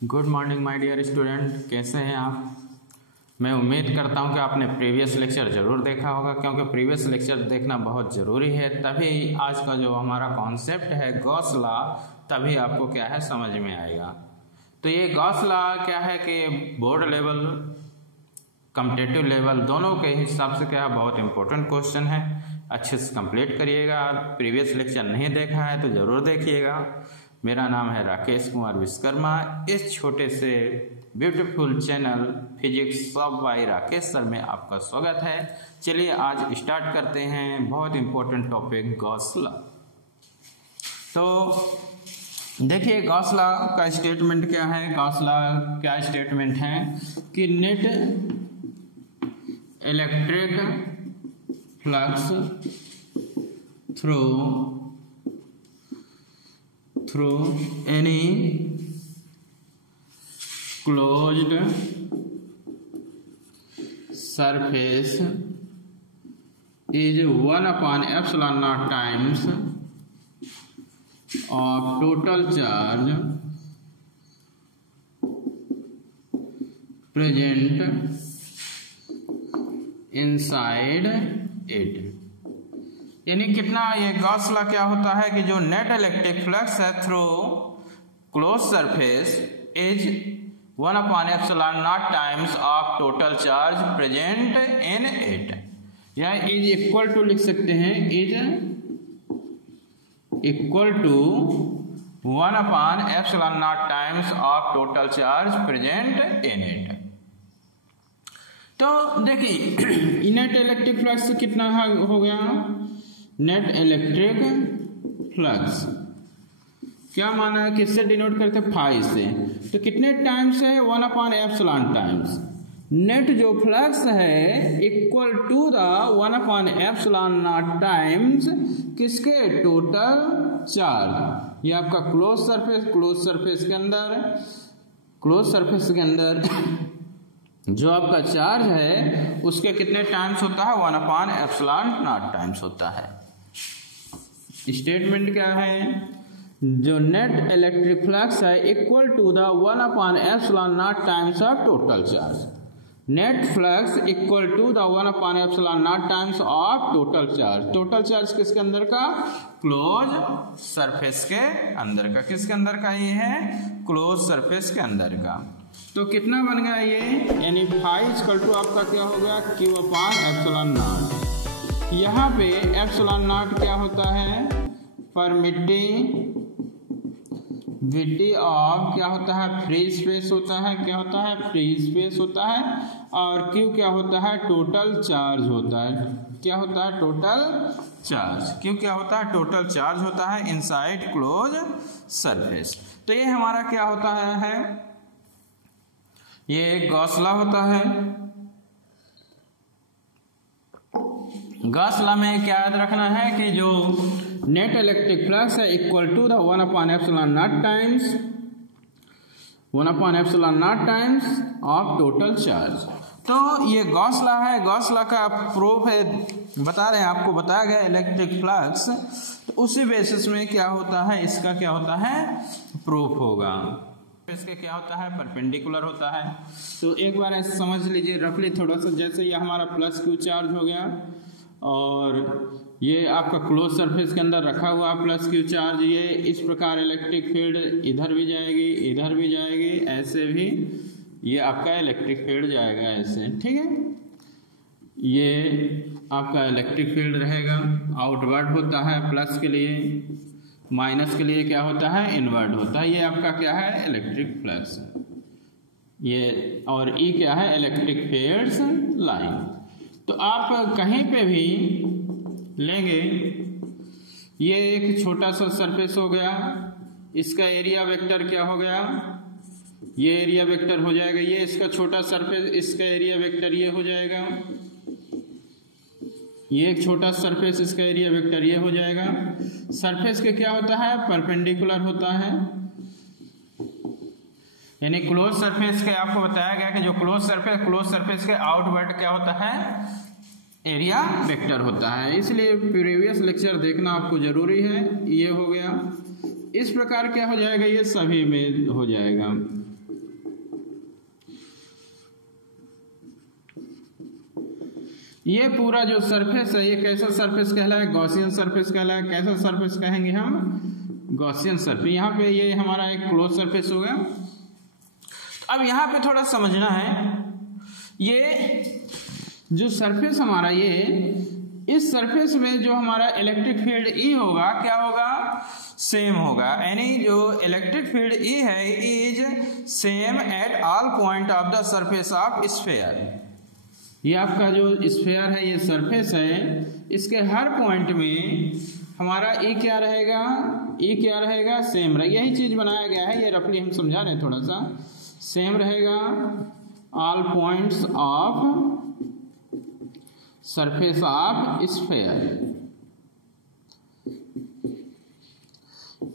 Good morning my dear student, कैसे हैं आप। मैं उम्मीद करता हूं कि आपने प्रीवियस लेक्चर ज़रूर देखा होगा, क्योंकि प्रीवियस लेक्चर देखना बहुत ज़रूरी है। तभी आज का जो हमारा कॉन्सेप्ट है गॉस लॉ, तभी आपको क्या है समझ में आएगा। तो ये गॉस लॉ क्या है कि बोर्ड लेवल, कॉम्पिटिटिव लेवल दोनों के हिसाब से क्या है बहुत इंपॉर्टेंट क्वेश्चन है। अच्छे से कंप्लीट करिएगा। प्रीवियस लेक्चर नहीं देखा है तो ज़रूर देखिएगा। मेरा नाम है राकेश कुमार विश्वकर्मा। इस छोटे से ब्यूटीफुल चैनल फिजिक्स सब बाय राकेश सर में आपका स्वागत है। चलिए आज स्टार्ट करते हैं बहुत इंपॉर्टेंट टॉपिक गॉस लॉ। तो देखिए गॉस लॉ का स्टेटमेंट क्या है। गॉस लॉ क्या स्टेटमेंट है कि net electric flux through any closed surface is 1/epsilon naught times of total charge present inside it। यानी कितना, ये गॉस लॉ क्या होता है कि जो नेट इलेक्ट्रिक फ्लक्स है through close surface is 1/epsilon naught times of total charge present in it. या इज इक्वल टू लिख सकते हैं, is equal to 1/epsilon naught times of total charge present in it. तो देखिए net electric flux कितना हो गया। Net electric flux क्या माना है, किससे डिनोट करते हैं, फाई से। तो कितने टाइम्स है, 1/epsilon टाइम्स। नेट जो फ्लक्स है equal to the 1/epsilon naught times किसके, टोटल चार्ज। ये आपका क्लोज सरफेस के अंदर जो आपका चार्ज है उसके कितने टाइम्स होता है, 1/epsilon naught टाइम्स होता है। स्टेटमेंट क्या है, जो नेट इलेक्ट्रिक फ्लक्स है equal to the 1/epsilon naught times of total charge. Net flux equal to the 1/epsilon naught times of total charge. Total charge किसके अंदर का, क्लोज सरफेस के अंदर का। किसके अंदर का, ये है क्लोज सरफेस के अंदर का। तो कितना बन गया ये, यानी फाई इक्वल टू आपका क्या हो गया, Q/epsilon naught। यहाँ पे epsilon naught क्या होता है, परमिटिविटी ऑफ क्या होता है, फ्री स्पेस होता है। क्या होता है, फ्री स्पेस होता है। और Q क्या होता है, टोटल चार्ज होता है। क्या होता है, टोटल चार्ज। Q क्या होता है, टोटल चार्ज होता है इनसाइड क्लोज सरफेस। तो ये हमारा क्या होता है ये गॉस लॉ होता है। गॉस लॉ में क्या याद रखना है कि जो नेट इलेक्ट्रिक फ्लक्स है equal to the 1/epsilon naught times of total charge. तो ये गॉस लॉ है। गॉस लॉ का प्रूफ है, बता रहे हैं आपको, बताया गया इलेक्ट्रिक फ्लक्स। तो उसी बेसिस में क्या होता है, इसका क्या होता है, प्रूफ होगा। इसके क्या होता है, परपेंडिकुलर होता है। तो एक बार ऐसे समझ लीजिए रफली थोड़ा सा, जैसे ये हमारा प्लस Q चार्ज हो गया और ये आपका क्लोज सरफेस के अंदर रखा हुआ प्लस Q चार्ज। ये इस प्रकार इलेक्ट्रिक फील्ड इधर भी जाएगी, ऐसे भी ये आपका इलेक्ट्रिक फील्ड जाएगा ऐसे, ठीक है। ये आपका इलेक्ट्रिक फील्ड रहेगा, आउटवर्ड होता है प्लस के लिए, माइनस के लिए क्या होता है, इनवर्ड होता है। ये आपका क्या है, इलेक्ट्रिक फ्लक्स ये, और ई क्या है, इलेक्ट्रिक फील्ड्स लाइन। तो आप कहीं पे भी लेंगे, ये एक छोटा सा सरफेस हो गया, इसका एरिया वेक्टर क्या हो गया, ये एरिया वेक्टर हो जाएगा। ये इसका छोटा सरफेस, इसका एरिया वेक्टर ये हो जाएगा। ये एक छोटा सरफेस, इसका एरिया वेक्टर ये हो जाएगा। सरफेस के क्या होता है, परपेंडिकुलर होता है। यानी क्लोज सरफेस के आपको बताया गया कि जो क्लोज सरफेस के आउटवर्ड क्या होता है, एरिया वेक्टर होता है। इसलिए प्रीवियस लेक्चर देखना आपको जरूरी है। ये हो गया, इस प्रकार क्या हो जाएगा, ये सभी में हो जाएगा। ये पूरा जो सरफेस है ये कैसा सरफेस कहलाए? गॉसियन सरफेस कहलाए। कैसा सरफेस कहेंगे हम? Gaussian surface. यहाँ पे ये हमारा एक क्लोज सरफेस हो गया। अब यहाँ पे थोड़ा समझना है, ये जो सरफेस हमारा, ये इस सरफेस में जो हमारा इलेक्ट्रिक फील्ड ई होगा क्या होगा? सेम होगा। यानी जो इलेक्ट्रिक फील्ड ई है is same at all point of the surface of sphere. ये आपका जो स्फीयर है, ये सरफेस है, इसके हर पॉइंट में हमारा ई क्या रहेगा? ई क्या रहेगा? सेम रहेगा। यही चीज बनाया गया है, ये रफली हम समझा रहे हैं थोड़ा सा। सेम रहेगा all points of surface of sphere,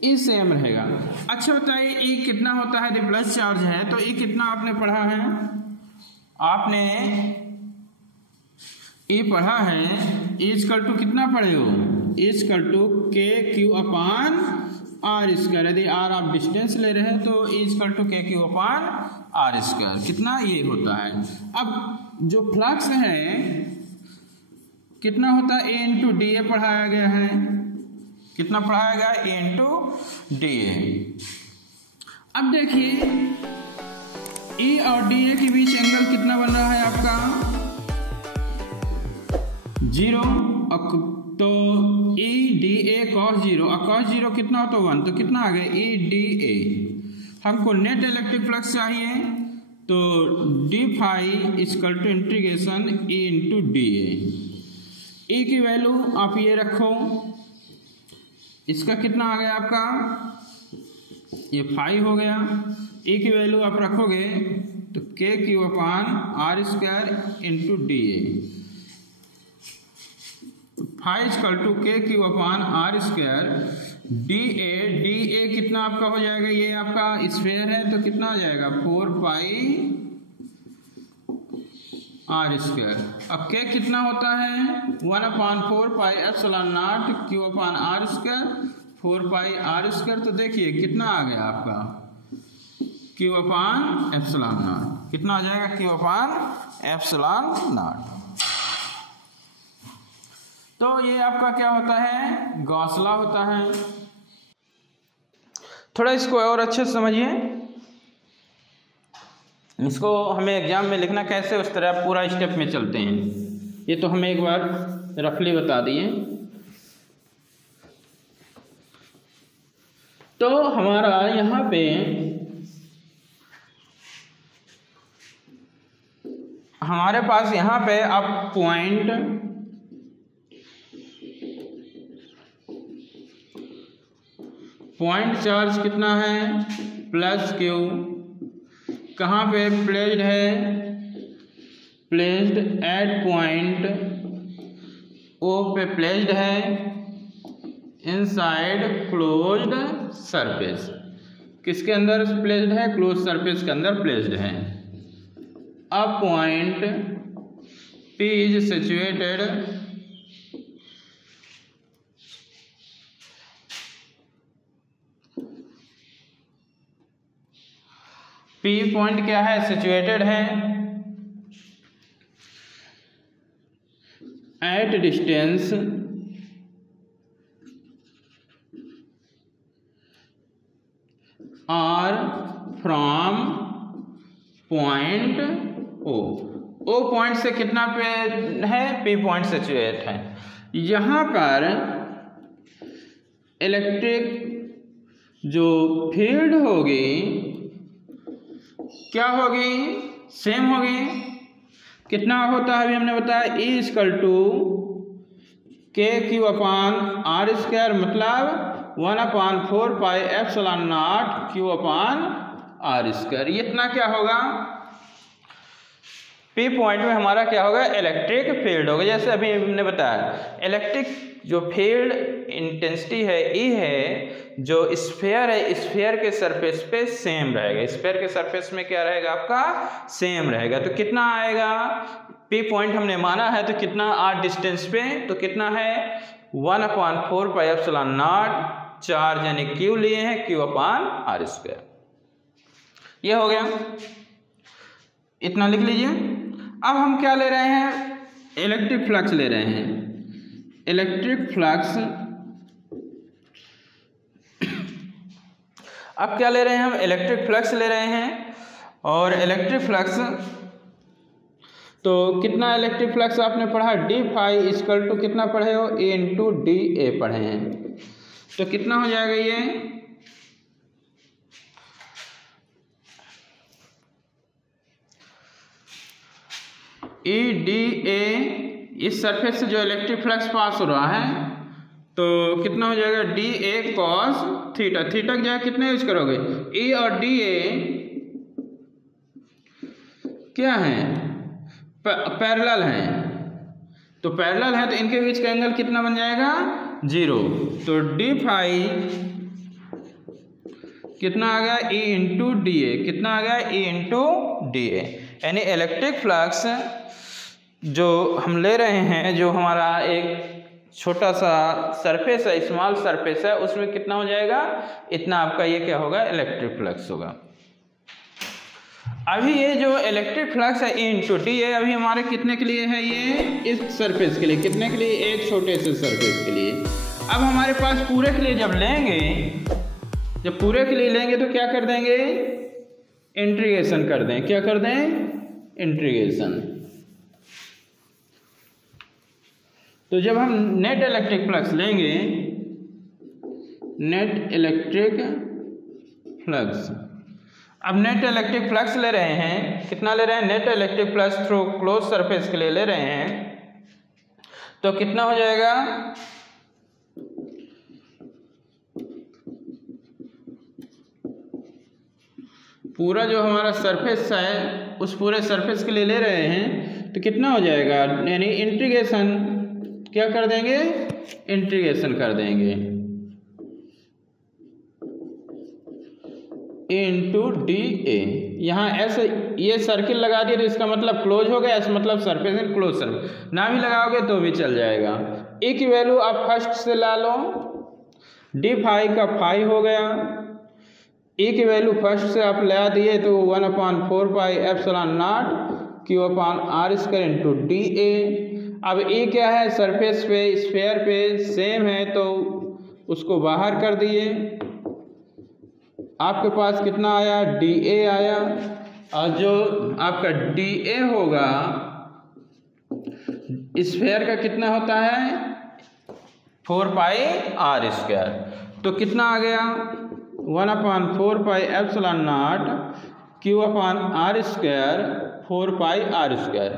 E same रहेगा। अच्छा बताइए ई कितना होता है? यदि प्लस चार्ज है तो ई कितना आपने पढ़ा है? आपने ई पढ़ा है, इक्वल टू कितना पढ़े हो? इक्वल टू के क्यू अपान आर स्क्वायर। यदि आर आप डिस्टेंस ले रहे हैं तो इक्वल टू के क्यू अपान आर स्क्वायर, कितना ये होता है। अब जो फ्लक्स है कितना होता है? ए इंटू डी ए पढ़ाया गया है। कितना पढ़ाया गया? ए इंटू डी ए। अब देखिए ई और डी ए के बीच एंगल कितना बन रहा है आपका? 0। तो ई डी ए कॉस 0 और कॉस 0 कितना हो? तो 1। तो कितना आ गया? E D A. हमको नेट इलेक्ट्रिक फ्लक्स चाहिए तो D phi equal to integration E into D A. E की वैल्यू आप ये रखो, इसका कितना आ गया आपका? ये फाई हो गया। ई की वैल्यू आप रखोगे तो K Q upon are square into D A. Phi equal to के Q upon are square D A कितना आपका हो जाएगा? ये आपका स्फीयर है तो कितना आ जाएगा? 4 पाई आर स्क्वायर। अब के कितना होता है? 1/4 pi epsilon naught Q upon are square 4 pi are square. तो देखिए कितना आ गया आपका? Q upon epsilon naught. कितना आ जाएगा? Q upon epsilon naught. तो ये आपका क्या होता है? गॉस लॉ होता है। थोड़ा इसको और अच्छे से समझिए। इसको हमें एग्जाम में लिखना कैसे, उस तरह पूरा स्टेप में चलते हैं। ये तो हमें एक बार रफली बता दिए। तो हमारा यहाँ पे हमारे पास यहाँ पे अब पॉइंट चार्ज कितना है? Plus Q. कहाँ पे प्लेस्ड है? प्लेस्ड एट पॉइंट ओ पे प्लेस्ड है इनसाइड क्लोज्ड सरफेस। किसके अंदर प्लेस्ड है? क्लोज सरफेस के अंदर प्लेस्ड है। अब point P is situated P point क्या है? सिचुएटेड है at distance R from point O point से कितना पे है? P पॉइंट सिचुएट है। यहाँ पर इलेक्ट्रिक जो फील्ड होगी क्या होगी? सेम होगी। कितना होता है? अभी हमने बताया E इक्वल टू के क्यू अपान आर स्क्वायर, मतलब 1/4 pi epsilon naught Q upon are square. ये इतना क्या होगा? P पॉइंट में हमारा क्या होगा? इलेक्ट्रिक फील्ड होगा। जैसे अभी हमने बताया इलेक्ट्रिक जो फील्ड इंटेंसिटी है E है, जो स्फीयर है स्फीयर के सरफेस पे सेम रहेगा। स्फीयर के सरफेस में क्या रहेगा आपका? सेम रहेगा। तो कितना आएगा? P पॉइंट हमने माना है तो कितना R डिस्टेंस पे, तो कितना है? 1/4 पाई एप्सिलॉन नॉट चार्ज यानी Q लिए हैं Q अपान आर स्क्वायर। ये हो गया, इतना लिख लीजिए। अब हम क्या ले रहे हैं? इलेक्ट्रिक फ्लक्स ले रहे हैं, इलेक्ट्रिक फ्लक्स। अब क्या ले रहे हैं हम? इलेक्ट्रिक फ्लक्स ले रहे हैं। और इलेक्ट्रिक फ्लक्स तो कितना इलेक्ट्रिक फ्लक्स आपने पढ़ा? डी फाई इक्वल टू कितना पढ़े हो? ए इंटू डी ए पढ़े हैं। तो कितना हो जाएगा ये? ई डी ए, इस सरफेस से जो इलेक्ट्रिक फ्लक्स पास हो रहा है तो कितना हो जाएगा? D A cos theta. Theta की जगह कितने यूज करोगे? ई और डी ए क्या है? पैरेलल हैं। तो पैरेलल है तो इनके बीच का एंगल कितना बन जाएगा? 0। तो डी फाई कितना आ गया? ई इंटू डी ए। कितना आ गया? ई इंटू डी ए। यानी इलेक्ट्रिक फ्लक्स जो हम ले रहे हैं, जो हमारा एक छोटा सा सरफेस है, स्मॉल सरफेस है, उसमें कितना हो जाएगा? इतना आपका ये क्या होगा? इलेक्ट्रिक फ्लक्स होगा। अभी ये जो इलेक्ट्रिक फ्लक्स है ई इंटू डी ए, अभी हमारे कितने के लिए है? ये इस सरफेस के लिए। कितने के लिए? एक छोटे से सरफेस के लिए। अब हमारे पास पूरे के लिए जब लेंगे, जब पूरे के लिए लेंगे तो क्या कर देंगे? इंटीग्रेशन कर दें। क्या कर दें? इंटीग्रेशन। तो जब हम नेट इलेक्ट्रिक फ्लक्स लेंगे, नेट इलेक्ट्रिक फ्लक्स, अब नेट इलेक्ट्रिक फ्लक्स ले रहे हैं, कितना ले रहे हैं? Net electric flux through close surface के लिए ले रहे हैं, तो कितना हो जाएगा? पूरा जो हमारा सरफेस है उस पूरे सरफेस के लिए ले रहे हैं तो कितना हो जाएगा? यानी इंटीग्रेशन क्या कर देंगे? इंटीग्रेशन कर देंगे इंटू डी ए। यहाँ ऐसे ये सर्किल लगा दिए तो इसका मतलब क्लोज हो गया, ऐसा मतलब सरफेस इन क्लोज सरफेस। ना भी लगाओगे तो भी चल जाएगा। ए की वैल्यू आप फर्स्ट से ला लो, डी फाई का फाई हो गया। ए की वैल्यू फर्स्ट से आप लगा दिए तो 1/4 pi epsilon naught q upon r square into D A. अब ए क्या है? सरफेस पे, स्फेयर पे सेम है तो उसको बाहर कर दिए। आपके पास कितना आया? डी ए आया। और जो आपका डी ए होगा स्फेयर का कितना होता है? 4 पाई आर स्क्वायर। तो कितना आ गया? 1/4 pi epsilon naught q upon r square 4 pi are square.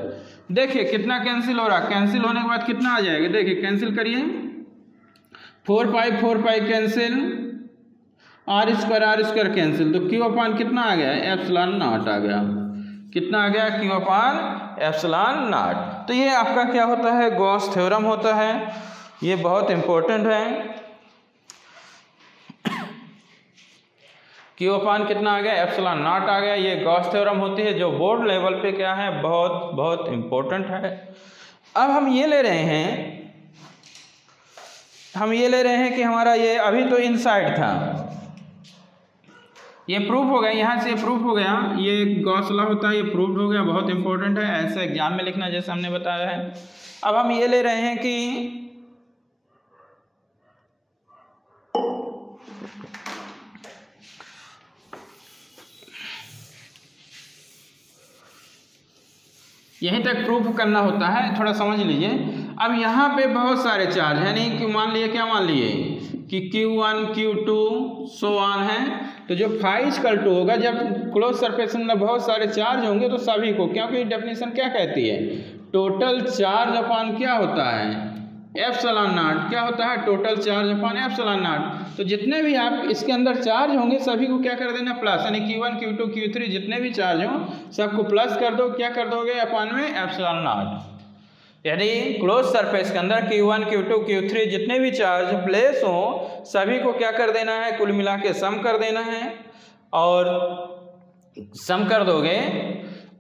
देखिए कितना कैंसिल हो रहा है। कैंसिल होने के बाद कितना आ जाएगा? देखिए कैंसिल करिए। 4 pi cancel, r square cancel, तो क्यू अपॉन कितना आ गया? एप्सिलॉन नॉट आ गया। कितना आ गया? Q upon epsilon naught. तो ये आपका क्या होता है? गॉस थ्योरम होता है। ये बहुत इंपॉर्टेंट है। क्यू अपॉन कितना आ गया? एप्सिलॉन नॉट आ गया। ये गॉस थ्योरम होती है जो बोर्ड लेवल पे क्या है? बहुत बहुत इंपॉर्टेंट है। अब हम ये ले रहे हैं कि हमारा ये अभी तो इनसाइड था, ये प्रूफ हो गया, यहाँ से प्रूफ हो गया, ये गॉस लॉ होता है, ये प्रूफ हो गया। बहुत इंपॉर्टेंट है, ऐसे एग्जाम में लिखना जैसे हमने बताया है। अब हम ये ले रहे हैं कि यहीं तक प्रूफ करना होता है, थोड़ा समझ लीजिए। अब यहाँ पे बहुत सारे चार्ज है, नहीं कि मान लिए क्या मान लिए कि Q1 Q2 सो ऑन है। तो जो फाई इक्वल टू होगा, जब क्लोज सरफेस में बहुत सारे चार्ज होंगे तो सभी को, क्योंकि डेफिनेशन क्या कहती है? टोटल चार्ज अपॉन क्या होता है? Epsilon not. क्या होता है? Total charge upon epsilon naught. तो जितने भी आप इसके अंदर चार्ज होंगे सभी को क्या कर देना? प्लस, यानी Q1 Q2 Q3 जितने भी चार्ज हों सबको प्लस कर दो। क्या कर दोगे? अपॉन में एप्सिलॉन नॉट। यानी क्लोज सरफेस के अंदर Q1 Q2 Q3 जितने भी चार्ज प्लेस हों सभी को क्या कर देना है? कुल मिला के सम कर देना है। और सम कर दोगे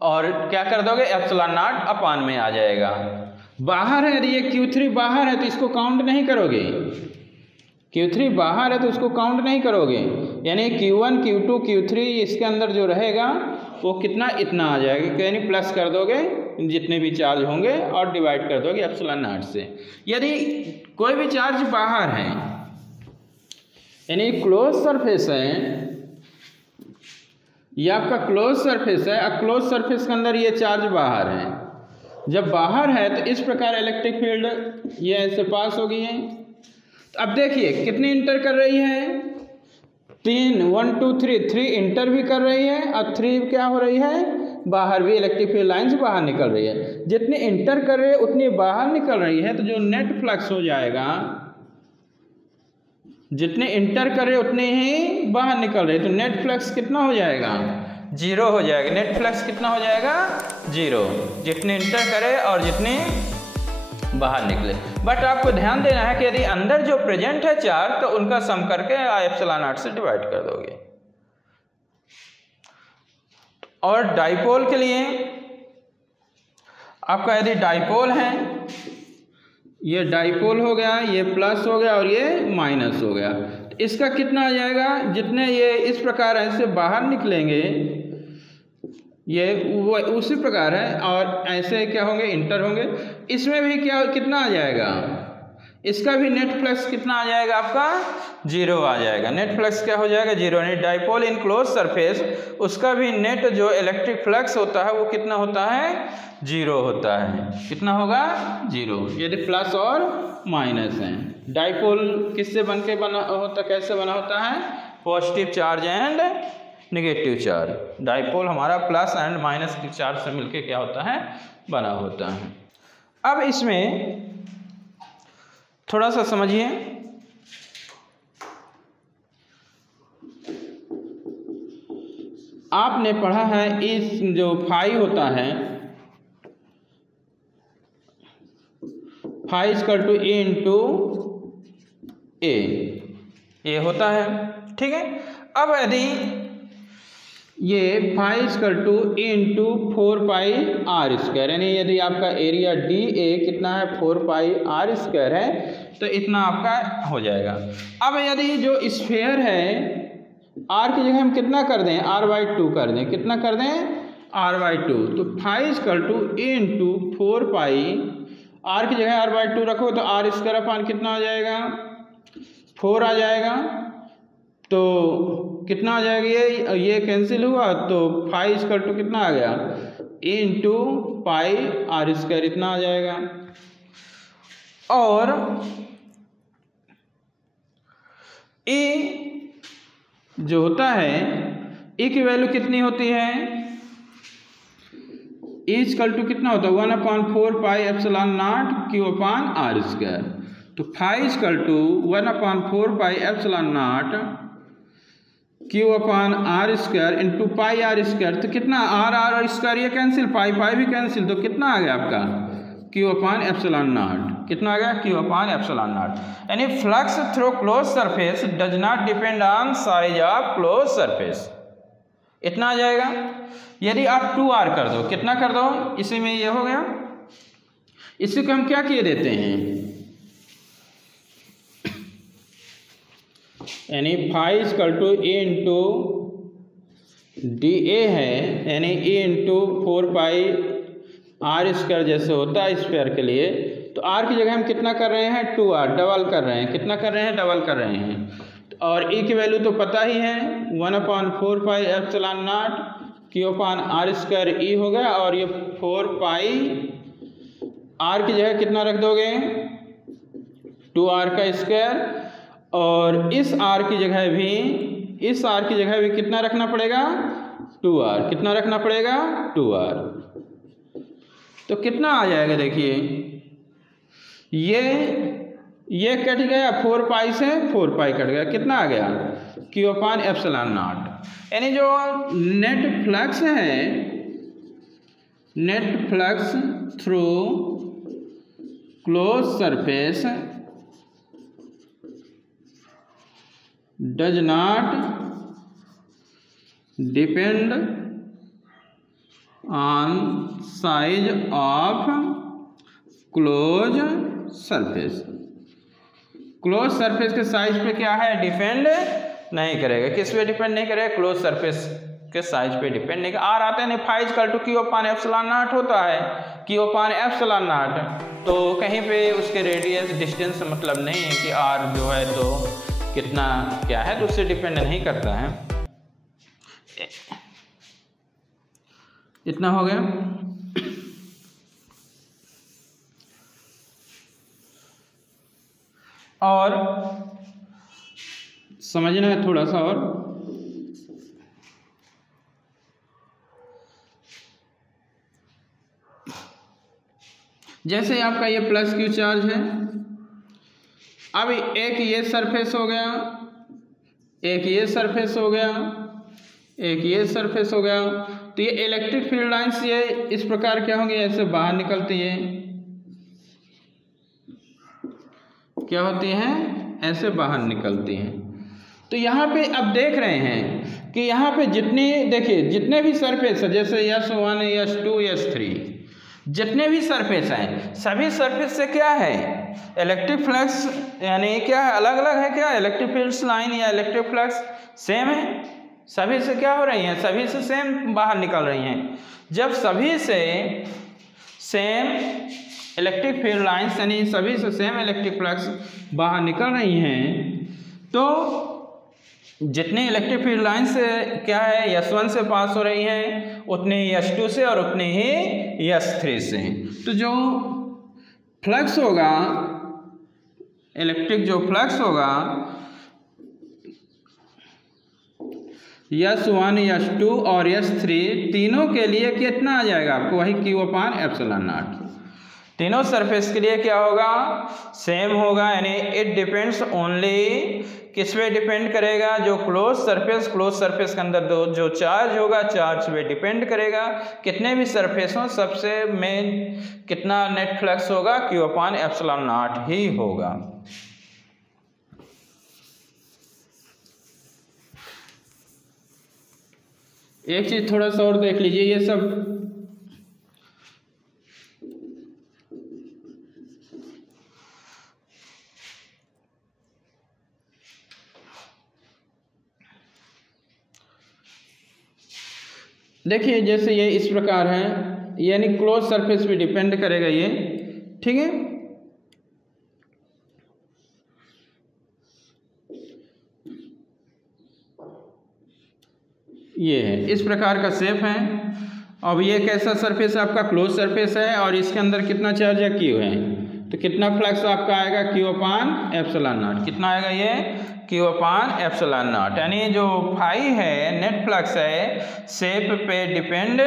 और क्या कर दोगे? एप्सिलॉन नॉट अपॉन में आ जाएगा। बाहर है, यदि ये Q3 बाहर है तो इसको काउंट नहीं करोगे। Q3 बाहर है तो उसको काउंट नहीं करोगे, यानी Q1 Q2 Q3 इसके अंदर जो रहेगा वो कितना? इतना आ जाएगा, यानी प्लस कर दोगे जितने भी चार्ज होंगे और डिवाइड कर दोगे एप्सिलॉन नॉट से। यदि कोई भी चार्ज बाहर है, यानी क्लोज सरफेस है, ये आपका क्लोज सरफेस है, अब क्लोज सरफेस के अंदर ये चार्ज बाहर है। जब बाहर है तो इस प्रकार इलेक्ट्रिक फील्ड ये ऐसे पास होगी है। तो अब देखिए कितनी इंटर कर रही है, 3 1 2 3 इंटर भी कर रही है और 3 क्या हो रही है, बाहर भी इलेक्ट्रिक फील्ड लाइंस बाहर निकल रही है। जितनी इंटर कर रही है उतनी बाहर निकल रही है, तो जो नेट फ्लक्स हो जाएगा, जितने इंटर कर रहे उतने ही बाहर निकल रहे, तो नेट फ्लक्स कितना हो जाएगा, 0 हो जाएगा। नेट फ्लक्स कितना हो जाएगा, 0, जितने इंटर करे और जितने बाहर निकले। बट आपको ध्यान देना है कि यदि अंदर जो प्रेजेंट है चार्ज, तो उनका सम करके एप्सिलॉन नॉट से डिवाइड कर दोगे। और डाइपोल के लिए आपका यदि डाइपोल है, ये डाइपोल हो गया, ये प्लस हो गया और ये माइनस हो गया, तो इसका कितना आ जाएगा, जितने ये इस प्रकार ऐसे बाहर निकलेंगे ये वो उसी प्रकार है, और ऐसे क्या होंगे, इंटर होंगे। इसमें भी क्या कितना आ जाएगा, इसका भी नेट फ्लक्स कितना आ जाएगा आपका, 0 आ जाएगा। नेट फ्लक्स क्या हो जाएगा, 0। यानी डाइपोल इन क्लोज सरफेस, उसका भी नेट जो इलेक्ट्रिक फ्लक्स होता है वो कितना होता है, 0 होता है। कितना होगा, 0, यदि प्लस और माइनस है। डाइपोल किससे बन के बना होता, कैसे बना होता है, positive charge and negative charge. Dipole हमारा प्लस एंड माइनस के चार्ज से मिलके क्या होता है, बना होता है। अब इसमें थोड़ा सा समझिए, आपने पढ़ा है इस जो फाई होता है, phi equal to A into A होता है, ठीक है। अब यदि ये phi equal to A into 4 pi are square, यानी यदि आपका एरिया डी ए कितना है, 4 पाई आर स्क्वायर है, तो इतना आपका हो जाएगा। अब यदि जो स्फीयर है, आर की जगह हम कितना कर दें, r/2 कर दें, कितना कर दें, r/2, तो phi equal to A into 4 pi, r की जगह r/2 रखो तो आर स्क्वायर अपान कितना आ जाएगा, 4 आ जाएगा। तो कितना आ जाएगा, ये कैंसिल हुआ, तो फाई इक्वल टू कितना आ गया, ए इंटू पाई आर स्क्वायर, इतना आ जाएगा। और ए जो होता है, ए की वैल्यू कितनी होती है, ए इक्वल टू कितना होता है, 1/4 pi epsilon naught Q upon are square. तो phi equal to 1/4 pi epsilon naught Q upon are square into pi are square, तो कितना, आर स्क्वायर ये कैंसिल, पाई भी कैंसिल, तो कितना आ गया आपका, क्यू अपान एप्सिलॉन नॉट, कितना आ गया, क्यू अपान एप्सिलॉन नॉट। यानी flux through close surface does not depend on size of close surface, इतना आ जाएगा। यदि आप 2r कर दो, कितना कर दो, इसी में ये हो गया, इसी को हम क्या किए देते हैं, यानी phi equal to A into D A है, यानी A into 4 pi are square जैसे होता है स्क्वायर के लिए, तो आर की जगह हम कितना कर रहे हैं, 2r, डबल कर रहे हैं, कितना कर रहे हैं, डबल कर रहे हैं। और ए की वैल्यू तो पता ही है, 1/4 pi epsilon naught Q upon are square E हो गया, और ये 4 पाई आर की जगह कितना रख दोगे, 2r का स्क्वायर, और इस r की जगह भी, इस r की जगह भी कितना रखना पड़ेगा, 2r, कितना रखना पड़ेगा, 2r। तो कितना आ जाएगा, देखिए ये कट गया, 4 पाई से 4 पाई कट गया, कितना आ गया, क्यू अपान एप्सिलॉन नॉट। यानी जो नेट फ्लक्स है, net flux through close surface does not depend on size of closed surface। Close surface के साइज पे क्या है, डिपेंड नहीं करेगा, किस पे डिपेंड नहीं करेगा, क्लोज सरफेस के साइज पे डिपेंड नहीं। आर आता है phi equal to q upon epsilon naught होता है, क्यू अपान एप्सिलॉन नॉट, तो कहीं पे उसके रेडियस डिस्टेंस मतलब नहीं है कि आर जो है तो कितना क्या है, तो उससे डिपेंड नहीं करता है। इतना हो गया। और समझना है थोड़ा सा, और जैसे आपका ये प्लस क्यू चार्ज है, अब एक ये सरफेस हो गया, एक ये सरफेस हो गया, एक ये सरफेस हो गया, तो ये इलेक्ट्रिक फील्ड लाइंस ये इस प्रकार क्या होंगे, ऐसे बाहर निकलती है, क्या होती हैं, ऐसे बाहर निकलती हैं। तो यहाँ पे अब देख रहे हैं कि यहाँ पे जितने देखिए जितने भी सरफेस है, जैसे S1 S2 S3, जितने भी सरफेस हैं सभी सरफेस से क्या है, इलेक्ट्रिक फ्लक्स यानी क्या है, अलग अलग है क्या, इलेक्ट्रिक फील्ड लाइन या इलेक्ट्रिक फ्लक्स सेम है, सभी से क्या हो रही हैं, सभी से सेम बाहर निकल रही हैं। जब सभी से सेम इलेक्ट्रिक फील्ड लाइन्स यानी सभी से सेम इलेक्ट्रिक फ्लक्स बाहर निकल रही हैं, तो जितने इलेक्ट्रिक फील्ड लाइन से क्या है S1 से पास हो रही हैं, उतने ही S2 से और उतने ही S3 से। तो जो फ्लक्स होगा, इलेक्ट्रिक जो फ्लक्स होगा S1 S2 और S3 तीनों के लिए कितना आ जाएगा आपको, वही Q अपान एप्सिलॉन नॉट। तीनों सरफेस के लिए क्या होगा, सेम होगा, यानी इट डिपेंड्स ओनली किस पे डिपेंड करेगा, जो क्लोज सरफेस के अंदर जो चार्ज होगा, चार्ज पे डिपेंड करेगा। कितने भी सरफेस हों सबसे में कितना नेट फ्लक्स होगा, Q अपान एप्सिलॉन नॉट ही होगा। एक चीज थोड़ा सा और देख लीजिए, ये सब देखिए, जैसे ये इस प्रकार है, यानी क्लोज सरफेस पे डिपेंड करेगा ये, ठीक है। ये है इस प्रकार का शेप है। अब ये कैसा सरफेस है आपका, क्लोज सरफेस है, और इसके अंदर कितना चार्ज है, Q है, तो कितना फ्लक्स आपका आएगा, Q अपान एप्सिलॉन नॉट। कितना आएगा ये, Q अपान एप्सिलॉन नॉट, यानी जो फाई है नेट फ्लक्स है, शेप पे डिपेंड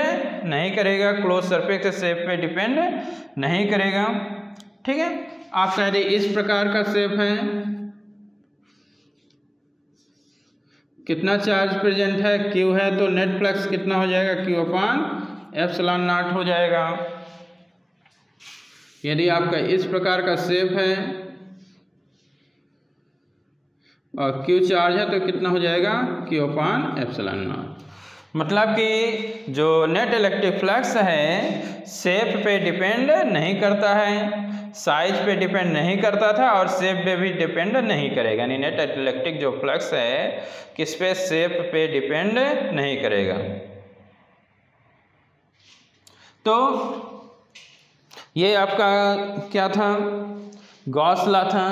नहीं करेगा, क्लोज सरफेस के शेप पे डिपेंड नहीं करेगा, ठीक है। आप कह रहे इस प्रकार का शेप है, कितना चार्ज प्रेजेंट है, Q है, तो नेट फ्लक्स कितना हो जाएगा, Q अपान एप्सिलॉन नॉट हो जाएगा। यदि आपका इस प्रकार का शेप है और Q चार्ज है, तो कितना हो जाएगा, Q अपान एप्सिलॉन नॉट। मतलब कि जो नेट इलेक्ट्रिक फ्लक्स है शेप पे डिपेंड नहीं करता है, साइज पे डिपेंड नहीं करता था, और शेप पे भी डिपेंड नहीं करेगा। यानी नेट इलेक्ट्रिक जो फ्लक्स है किस पे, शेप पे डिपेंड नहीं करेगा। तो ये आपका क्या था, गॉस लॉ था।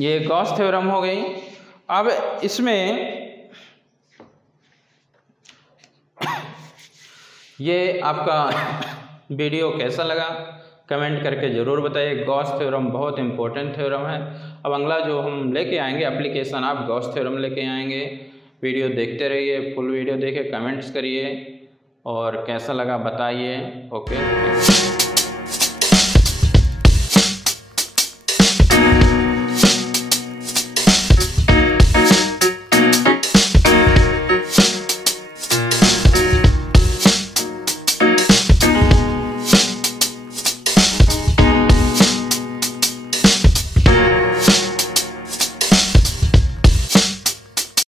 ये गॉस थ्योरम हो गई। अब इसमें ये आपका वीडियो कैसा लगा कमेंट करके ज़रूर बताइए। गॉस थ्योरम बहुत इंपॉर्टेंट थ्योरम है। अब अगला जो हम लेके आएंगे एप्लीकेशन, आप गॉस थ्योरम लेके आएंगे। वीडियो देखते रहिए, फुल वीडियो देखे, कमेंट्स करिए और कैसा लगा बताइए। ओके।